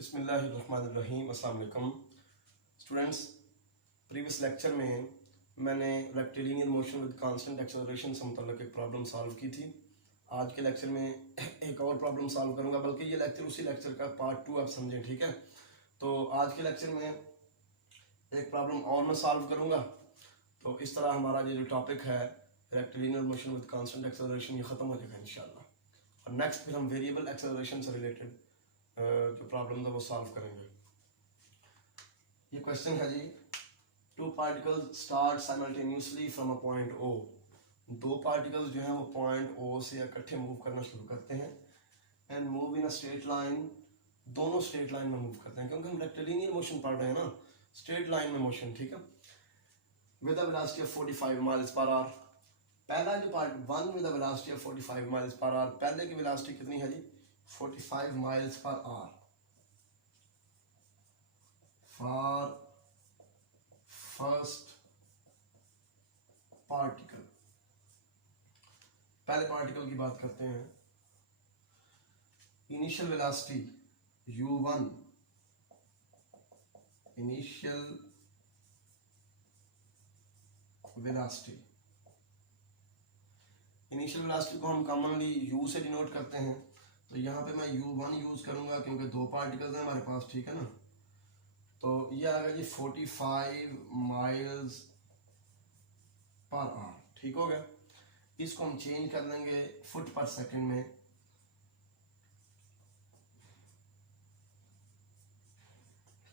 बिस्मिल्लाहिर्रहमानिर्रहीम। अस्सलाम वालेकुम स्टूडेंट्स। प्रीवियस लेक्चर में मैंने rectilinear motion with constant acceleration से मुतल्लिक़ एक प्रॉब्लम सॉल्व की थी। आज के लेक्चर में एक और प्रॉब्लम सॉल्व करूंगा, बल्कि ये लेक्चर उसी लेक्चर का पार्ट 2 आप समझें, ठीक है। तो आज के लेक्चर में एक प्रॉब्लम और मैं सॉल्व करूंगा। तो इस तरह हमारा ये जो टॉपिक है rectilinear motion with constant acceleration ये ख़त्म हो जाएगा इंशाल्लाह। और नेक्स्ट फिर हम वेरिएबल एक्सेलरेशन से रिलेटेड जो प्रॉब्लम है वो सॉल्व करेंगे। ये क्वेश्चन है जी, two particles start simultaneously from a point O. दो पार्टिकल्स जो हैं वो पॉइंट ओ से इकट्ठे मूव करना शुरू करते हैं and move in a straight line. दोनों स्ट्रेट लाइन में मूव करते हैं, क्योंकि हम रेक्टिलिनियर मोशन पढ़ रहे हैं ना, स्ट्रेट लाइन में मोशन, ठीक है। With a velocity of 45 miles per hour. पहला जो part 1 with a velocity of 45 miles per hour, पहले की वेलोसिटी कितनी है जी? 45 miles per hour for first particle. पहले पार्टिकल की बात करते हैं। Initial velocity u1, initial velocity. Initial velocity को हम कॉमनली u से डिनोट करते हैं, तो यहाँ पे मैं u1 यूज करूंगा क्योंकि दो पार्टिकल्स हैं हमारे पास, ठीक है ना। तो ये आ गया जी 45 माइल्स पर आवर, ठीक हो गया। इसको हम चेंज कर लेंगे फुट पर सेकंड में।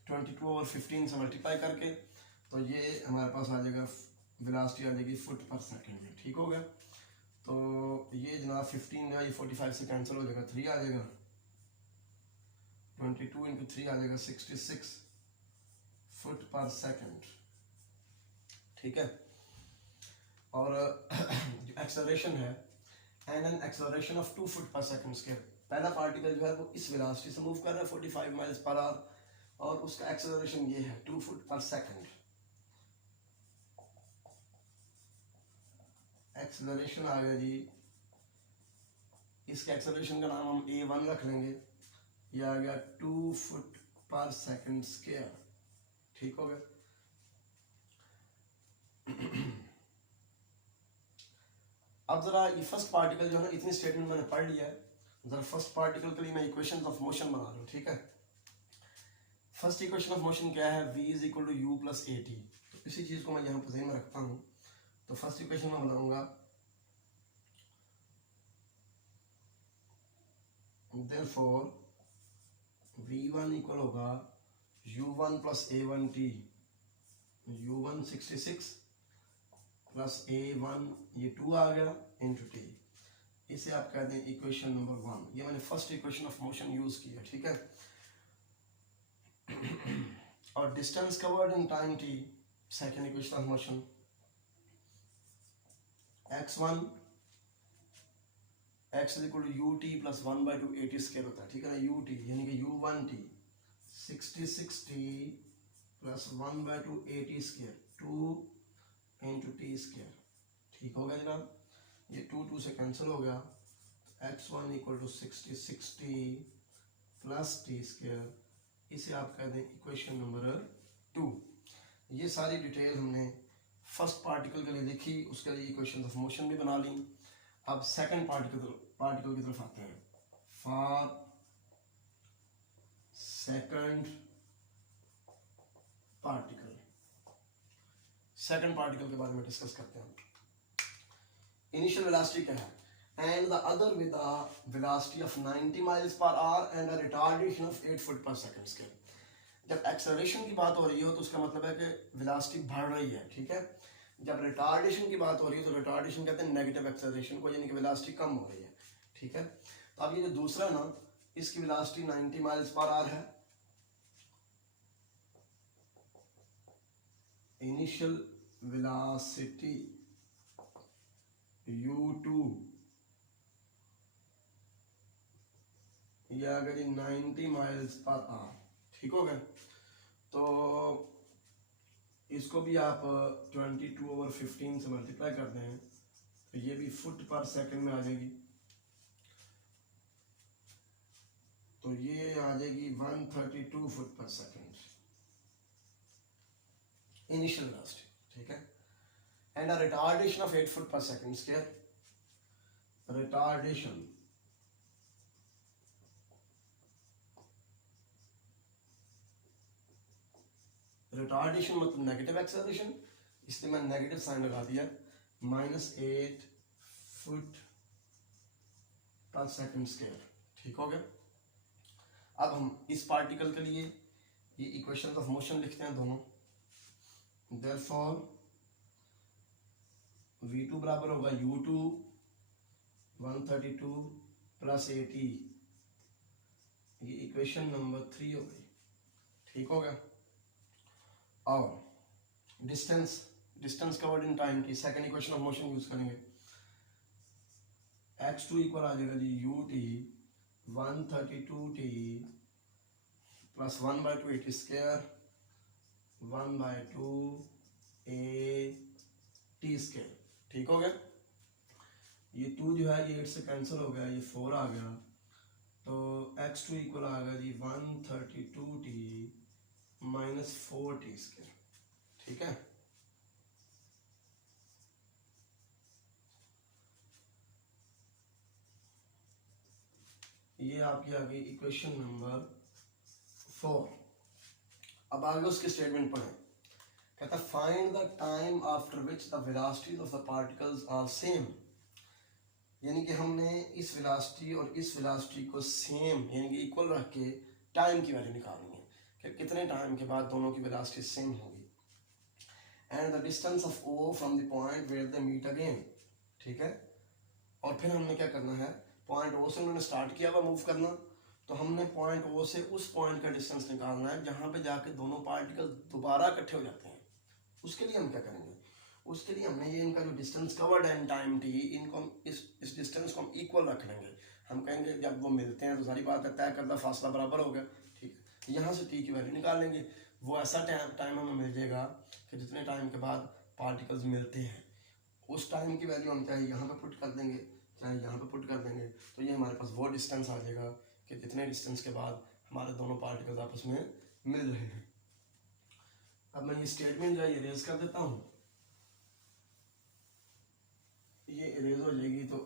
ट्वेंटी टू ओवर 15 से मल्टीप्लाई करके, तो ये हमारे पास आ जाएगा, वेलोसिटी आ जाएगी फुट पर सेकंड में, ठीक हो गया। तो ये जनाब 15 है, ये 45 से कैंसिल हो जाएगा, 3 आ जाएगा। 22 इंटू 3 आ जाएगा 66 फुट पर सेकंड, ठीक है। और जो एक्सेलरेशन है, and an acceleration of 2 foot पर सेकंड स्क्वायर। पहला पार्टिकल जो है वो इस वेलोसिटी से मूव कर रहा है 45 माइल्स पर आवर, और उसका एक्सेलरेशन ये है 2 फुट पर सेकंड। एक्सेलरेशन आ गया जी, इसके एक्सेलरेशन का नाम हम a1 रख लेंगे। ये आ गया 2 फुट पर सेकंड स्क्वायर, ठीक हो गया। अब जरा ये फर्स्ट पार्टिकल जो है ना, इतनी स्टेटमेंट मैंने पढ़ लिया है, जरा फर्स्ट पार्टिकल के लिए मैं इक्वेशन ऑफ मोशन बना रहा हूँ, ठीक है। फर्स्ट इक्वेशन ऑफ मोशन क्या है? v is equal to u plus a t. तो इसी चीज को मैं यहाँ पर ध्यान में रखता हूँ। तो फर्स्ट इक्वेशन में बनाऊंगा, देयरफॉर v1 इक्वल होगा u1 plus a1 t। u1 66 plus a1 ये 2 आ गया इंटू टी। इसे आप कहते हैं इक्वेशन नंबर 1। ये मैंने first equation of motion use किया, ठीक है। और distance covered in time t, second equation of motion, x1 x is equal to u t plus 1/2 AT square होता है, ठीक है ना। यू टी यानी कि u1 t 66t plus 1/2 AT square, 2 into T square, ठीक हो गया जनाब। ये 2 से कैंसिल हो गया। x1 equal to 66t plus T square. इसे आप कह दें इक्वेशन नंबर 2। ये सारी डिटेल हमने फर्स्ट पार्टिकल के लिए लिखी, उसके लिए इक्वेशन ऑफ मोशन भी बना ली। अब सेकंड पार्टिकल की तरफ आते हैं। For second particle, second particle के बारे में डिस्कस करते हैं। इनिशियल वेलोसिटी क्या है? And the other with a velocity of 90 miles per hour and a retardation of 8 foot पर सेकंड स्क्वायर। जब एक्सेलरेशन की बात हो रही हो तो उसका मतलब है कि वेलोसिटी बढ़ रही है, ठीक है। जब रिटार्डेशन की बात हो रही है तो रिटार्डेशन कहते हैं नेगेटिव एक्सेलरेशन को, यानी कि वेलोसिटी कम हो रही है, ठीक है। तो अब ये जो दूसरा ना, इसकी वेलोसिटी 90 माइल्स पर आवर है। इनिशियल वेलोसिटी u2 ये आ गया 90 माइल्स पर आवर, ठीक हो गया। तो इसको भी आप 22/15 से मल्टीप्लाई करते हैं, तो ये भी फुट पर सेकंड में आ जाएगी। तो ये आ जाएगी 132 फुट पर सेकंड इनिशियल वेलोसिटी, ठीक है। And a retardation of 8 foot पर सेकंड स्क्वायर, रिटार्डेशन मतलब नेगेटिव एक्सेलरेशन, इसलिए मैंने नेगेटिव साइन लगा दिया, -8 फुट पर सेकंड स्क्वायर, ठीक हो गया। अब हम इस पार्टिकल के लिए ये इक्वेशन ऑफ मोशन लिखते हैं दोनों। देयरफॉर v2 बराबर होगा u2 132 प्लस 80, ये इक्वेशन नंबर 3 हो गई, ठीक हो गया। और डिस्टेंस कवर्ड इन टाइम की second equation of motion use करेंगे। x2 इक्वल आ जाएगा जी ut 132t plus 1/2 80 square 1/2 a t square, ठीक हो गया। ये 2 जो है ये 8 से कैंसिल हो गया, ये 4 आ गया, तो x2 इक्वल आ गया जी 132t माइनस 4t स्क्वायर, ठीक है। ये आपकी आ गई इक्वेशन नंबर 4। अब आगे उसके स्टेटमेंट पढ़ें। कहता find the time after which the velocities of the particles are same, यानी कि हमने इस वेलोसिटी और इस वेलोसिटी को सेम यानी कि इक्वल रख के टाइम की वैल्यू निकालनी है कि कितने टाइम के बाद दोनों की वेलोसिटी सेम होगी। And the distance of O from the point where they meet again, ठीक है। और फिर हमने क्या करना है, पॉइंट ओ से उन्होंने स्टार्ट किया हुआ मूव करना, तो हमने पॉइंट ओ से उस पॉइंट का डिस्टेंस निकालना है जहां पे जाके दोनों पार्टिकल दोबारा इकट्ठे हो जाते हैं। उसके लिए हम क्या करेंगे, उसके लिए हमने ये इनका जो डिस्टेंस कवर्ड है इन टाइम टी, इनको हम इस डिस्टेंस को हम इक्वल रख लेंगे। हम कहेंगे जब वो मिलते हैं तो सारी बात है तय करदा फासला बराबर हो गया, ठीक है। यहाँ से टी की वैल्यू निकाल लेंगे, वो ऐसा टाइम हमें मिल जाएगा कि जितने टाइम के बाद पार्टिकल्स मिलते हैं उस टाइम की वैल्यू हम चाहे यहाँ पे पुट कर देंगे चाहे यहाँ पे पुट कर देंगे, तो ये हमारे पास वो डिस्टेंस आ जाएगा कि जितने डिस्टेंस के बाद हमारे दोनों पार्टिकल्स आपस में मिल रहे हैं। अब मैं ये स्टेटमेंट जो है ये इरेज कर देता हूँ, ये इरेज हो जाएगी। तो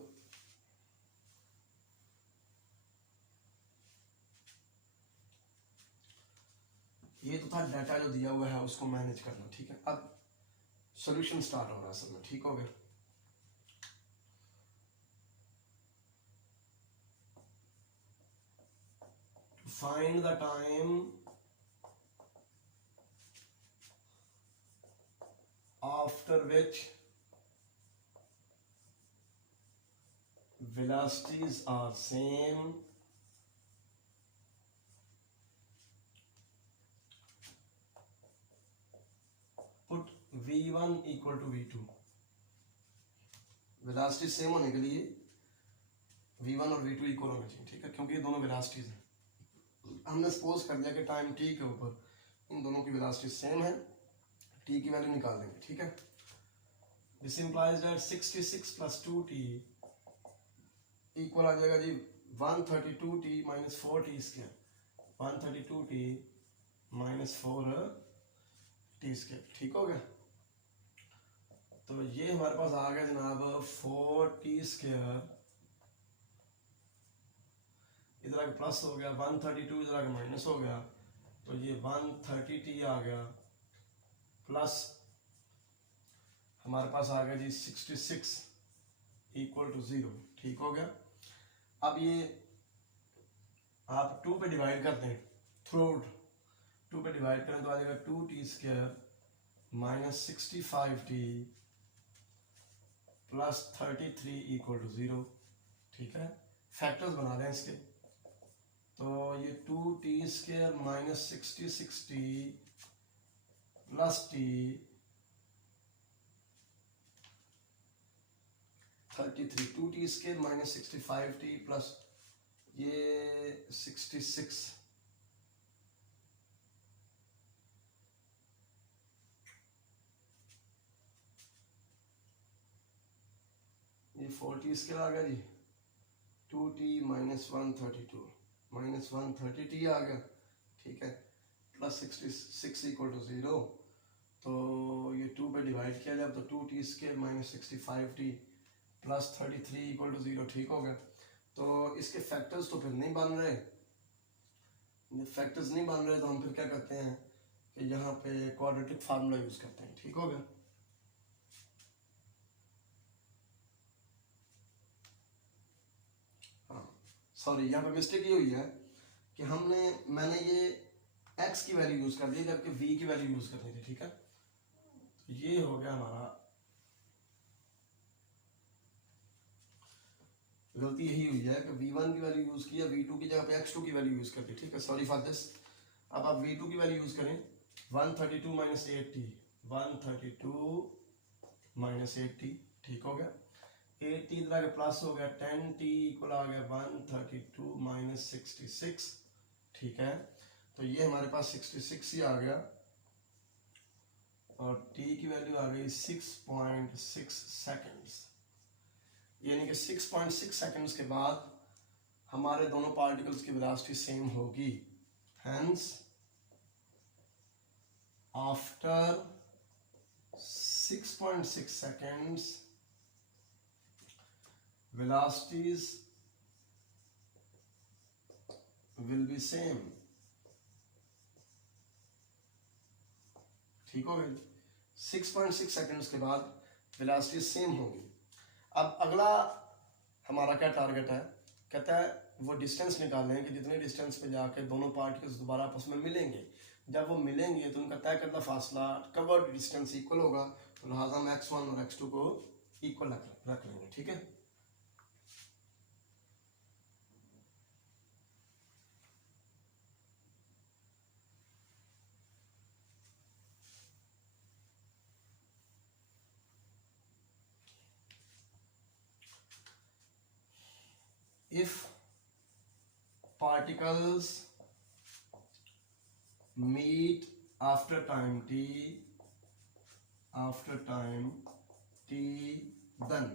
ये तो था डाटा जो दिया हुआ है उसको मैनेज करना, ठीक है। अब सॉल्यूशन स्टार्ट हो रहा है सब में, ठीक हो गया। Find the time after which velocities are same put v1 equal to v2। Velocity same होने के लिए v1 और v2 इक्वल होना चाहिए, ठीक है, क्योंकि ये दोनों वेलोसिटीज हैं। हमने सपोज कर दिया कि टाइम t के ऊपर इन दोनों की वेलोसिटी सेम है, t की वैल्यू निकाल देंगे, ठीक है। This implies that 66 plus 2t equal आ जाएगा जी 132t minus 4t square, 132t minus 4t square, ठीक हो गया। तो ये हमारे पास आ गया जनाब 4t स्क्वायर, इधर आके प्लस हो गया, 132 इधर आके माइनस हो गया, तो ये 130t आ गया, प्लस हमारे पास आ गया जी 66 इक्वल टू 0, ठीक हो गया। अब ये आप 2 पे डिवाइड कर दें, थ्रू 2 पे डिवाइड करें तो आ जाएगा 2t square minus 65t plus 33 equal to 0, ठीक है। फैक्टर्स बना दें इसके, तो ये 2t square minus 66t plus t 33, 2t square minus 65t plus ये 66, ये 40 स्क्वायर आ गया जी, 2t माइनस 132 माइनस 130t आ गया, ठीक है, प्लस 66 इक्वल टू 0। तो ये 2 पे डिवाइड किया जाए तो 2t square minus 65t plus 33 equal to 0, ठीक हो गया। तो इसके फैक्टर्स तो फिर नहीं बन रहे, फैक्टर्स नहीं बन रहे तो हम फिर क्या करते हैं कि यहाँ पे क्वाड्रेटिक फार्मूला यूज करते हैं, ठीक हो गया। हाँ सॉरी, यहाँ पे मिस्टेक ये हुई है कि मैंने ये x की वैल्यू यूज कर दी जबकि v की वैल्यू यूज करनी थी, ठीक है। तो ये हो गया हमारा, गलती यही हुई है कि v1 की वैल्यू यूज किया, v2 की जगह पे x2 की वैल्यू यूज कर दी, ठीक है, सॉरी फॉर दिस। अब आप v2 की वैल्यू यूज करें 132 माइनस 8t, 132 माइनस 8t, ठीक हो गया। 8t इधर आगे प्लस हो गया, 10t इक्वल आ गया 132 माइनस 66, ठीक है। तो ये हमारे पास 66 ही आ गया और t की वैल्यू आ गई 6.6 सेकेंड्स, यानी कि 6.6 सेकेंड्स के बाद हमारे दोनों पार्टिकल्स की वेलोसिटी सेम होगी। Hence after 6.6 seconds velocities will be same, ठीक हो गई। 6.6 seconds के बाद वेलोसिटी सेम होगी। अब अगला हमारा क्या टारगेट है, कहता है वो डिस्टेंस निकालें कि जितने डिस्टेंस पे जाके दोनों पार्टिकल्स दोबारा आपस में मिलेंगे। जब वो मिलेंगे तो उनका तय करदा फासला कवर्ड डिस्टेंस इक्वल होगा, तो लिहाजा हम x1 और x2 को इक्वल रख लेंगे, ठीक है। If particles meet after time t, then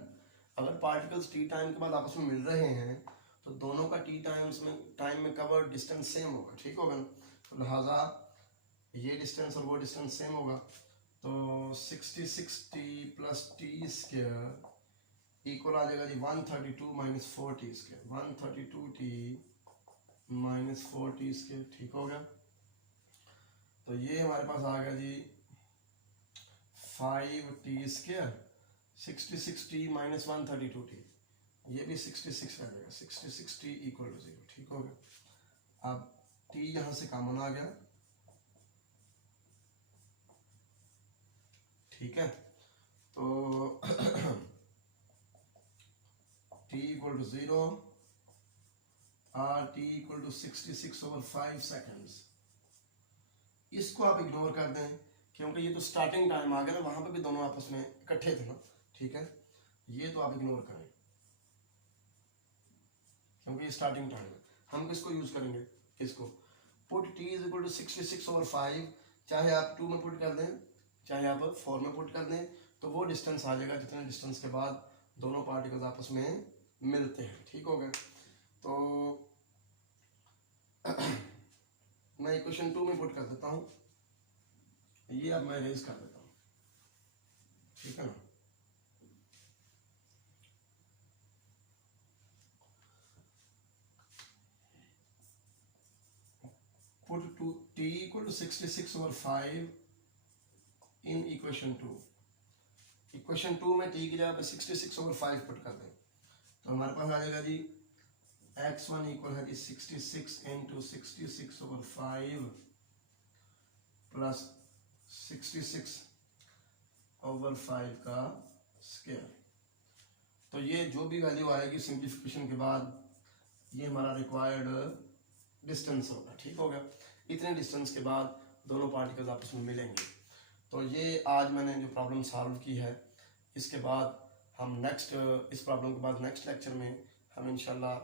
अगर पार्टिकल्स टी टाइम के बाद आपस में मिल रहे हैं तो दोनों का टी टाइम में कवर डिस्टेंस सेम होगा, ठीक होगा ना। तो लिहाजा ये डिस्टेंस और वो डिस्टेंस सेम होगा, तो 66t plus T square equal आ जाएगा जी 132 minus 4t square, 132t minus 4t square, ठीक हो गया। तो ये हमारे पास आ गया जी 5t square, 66t minus 132t, ये भी 66 आ जाएगा, 66t इक्वल टू 0, ठीक हो गया। अब t यहां से कॉमन आ गया, ठीक है। तो t इक्वल टू 0 और t equal to 66 over 5 seconds. इसको आप इग्नोर कर दें क्योंकि ये तो स्टार्टिंग टाइम आ गया ना, वहां पे भी दोनों आपस में इकट्ठे थे ना, ठीक है। ये तो आप इग्नोर करें क्योंकि ये स्टार्टिंग टाइम है। हम किसको यूज करेंगे, इसको put t is equal to 66 over 5, चाहे आप 2 में पुट कर दें चाहे आप 4 में पुट कर दें, तो वो डिस्टेंस आ जाएगा जितने डिस्टेंस के बाद दोनों पार्टिकल्स आपस में मिलते हैं, ठीक हो गया। तो मैं इक्वेशन 2 में पुट कर देता हूं, ये अब मैं रेज कर देता हूं, ठीक है ना। Put t equal to 66 over 5 in equation 2। Equation 2 में t की जगह पे 66 ओवर 5 पुट कर दें तो हमारे पास आ जाएगा जी x1 इक्वल है कि 66 इंटू 66 ओवर 5 प्लस 66 ओवर 5 का स्क्वायर। तो ये जो भी वैल्यू आएगी सिंप्लीफिकेशन के बाद ये हमारा रिक्वायर्ड डिस्टेंस होगा, ठीक हो गया। इतने डिस्टेंस के बाद दोनों पार्टिकल्स आपस में मिलेंगे। तो ये आज मैंने जो प्रॉब्लम सॉल्व की है, इसके बाद हम इस प्रॉब्लम के बाद नेक्स्ट लेक्चर में हम इंशाल्लाह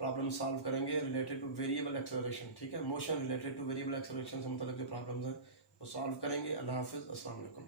प्रॉब्लम सॉल्व करेंगे रिलेटेड टू वेरिएबल एक्सेलरेशन, ठीक है। Motion related two variable acceleration से मुतल्लिक जो प्रॉब्लम्स हैं वो सॉल्व करेंगे। अल्लाह हाफिज़, अस्सलाम वालेकुम।